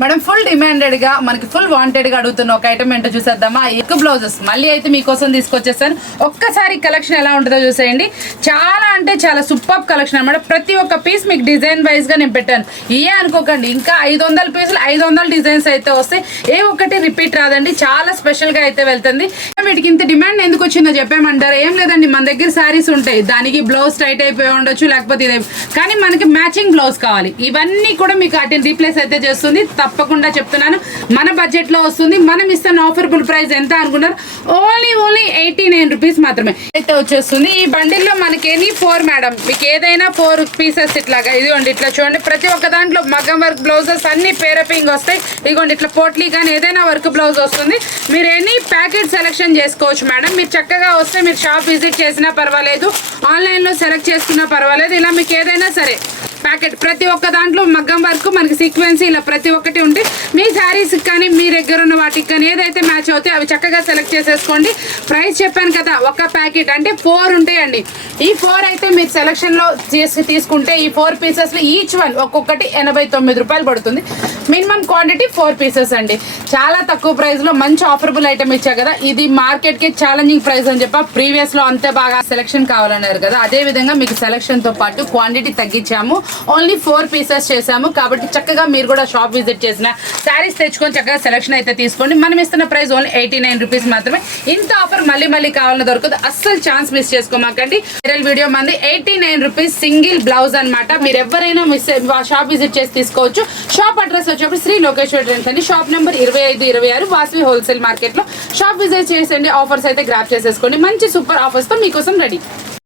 Madam full demanded గా మనకి full wanted గా అడుగుతున్న ఒక ఐటమ్ ఏంటో చూసేద్దామా. ఎగ్ బ్లౌజెస్ మళ్ళీ అయితే మీకోసం తీసుకొచ్చేసాను. ఒక్కసారి కలెక్షన్ ఎలా ఉంటుందో చూసేయండి. చాలా అంటే చాలా సూపర్ కలెక్షన్ అనమాట. ప్రతి ఒక్క పీస్ మీకు డిజైన్ వైజ్ గా నేను పెట్టాను. ఇయే అనుకోకండి, ఇంకా 500 పీసులు 500 డిజైన్స్ అయితే వస్తాయి. ఏ ఒక్కటి రిపీట్ రాదండి. చాలా స్పెషల్ గా అయితే వెళ్తుంది. వీటికి ఇంత డిమాండ్ ఎందుకు వచ్చిందో చెప్పేమంటారు? ఏం లేదండి, మన దగ్గర శారీస్ ఉంటాయి, దానికి బ్లౌజ్ టైట్ అయిపోయి ఉండొచ్చు, లేకపోతే ఇదే, కానీ మనకి మ్యాచింగ్ బ్లౌజ్ కావాలి. ఇవన్నీ కూడా మీకు వాటిని రీప్లేస్ అయితే చేస్తుంది. తప్పకుండా చెప్తున్నాను, మన బడ్జెట్ లో వస్తుంది. మనం ఇస్తున్న ఆఫర్బుల్ ప్రైస్ ఎంత అనుకున్నారు? ఓన్లీ 89 రూపీస్ మాత్రమే అయితే వచ్చేస్తుంది. ఈ బండిల్లో మనకి ఎనీ 4 మేడం, మీకు ఏదైనా 4 పీసెస్ ఇట్లాగా ఇదిగోండి. ఇట్లా చూడండి, ప్రతి ఒక్క దాంట్లో మగ్గం వర్క్ బ్లౌజెస్ అన్ని పేరపింగ్ వస్తాయి. ఇదిగోండి, ఇట్లా పోట్లీ కానీ ఏదైనా వర్క్ బ్లౌజ్ వస్తుంది. మీరు ఎనీ ప్యాకెట్ సెలెక్షన్ చేసుకోవచ్చు మేడం. మీరు చక్కగా వస్తే మీరు షాప్ విజిట్ చేసినా పర్వాలేదు, ఆన్లైన్లో సెలెక్ట్ చేసుకున్నా పర్వాలేదు. ఇలా మీకు ఏదైనా సరే ప్యాకెట్ ప్రతి ఒక్క దాంట్లో మగ్గం వర్క్ మనకి సీక్వెన్స్ ఇలా ప్రతి ఒక్కటి ఉంటే మీ శారీస్ కానీ మీ దగ్గర ఉన్న వాటికి కానీ ఏదైతే మ్యాచ్ అవుతాయి అవి చక్కగా సెలెక్ట్ చేసేసుకోండి. ప్రైస్ చెప్పాను కదా, ఒక ప్యాకెట్ అంటే 4 ఉంటాయండి. ఈ 4 అయితే మీరు సెలెక్షన్లో తీసుకుంటే ఈ 4 పీసెస్లో ఈచ్ వన్ ఒక్కొక్కటి 89 రూపాయలు పడుతుంది. మినిమం క్వాంటిటీ 4 పీసెస్ అండి. చాలా తక్కువ ప్రైస్లో మంచి ఆఫరబుల్ ఐటమ్ ఇచ్చా కదా. ఇది మార్కెట్కి ఛాలెంజింగ్ ప్రైస్ అని చెప్పా. ప్రీవియస్లో అంతే బాగా సెలెక్షన్ కావాలన్నారు కదా, అదేవిధంగా మీకు సెలెక్షన్తో పాటు క్వాంటిటీ తగ్గించాము. ఓన్లీ 4 పీసెస్ చేసాము కాబట్టి చక్కగా మీరు కూడా షాప్ విజిట్ చేసిన శారీస్ తెచ్చుకొని చక్కగా సెలెక్షన్ అయితే తీసుకోండి. మనం ఇస్తున్న ప్రైస్ ఓన్లీ 89 రూపీస్ మాత్రమే. ఇంత ఆఫర్ మళ్ళీ కావాలని దొరకదు, అస్సలు ఛాన్స్ మిస్ చేసుకోమాకండి. వైరల్ వీడియో మంది 89 రూపీస్ సింగిల్ బ్లౌజ్ అనమాట. మీరు ఎవరైనా షాప్ విజిట్ చేసి తీసుకోవచ్చు. షాప్ అడ్రస్ వచ్చేప్పుడు శ్రీ లోకేశ్వర్ ట్రెండ్స్ అండి. Shop number 2526 Vasavi wholesale market లో షాప్ విజిట్ చేసండి. ఆఫర్స్ అయితే గ్రాప్ చేసేసుకోండి. మంచి సూపర్ ఆఫర్స్ తో మీకోసం రెడీ.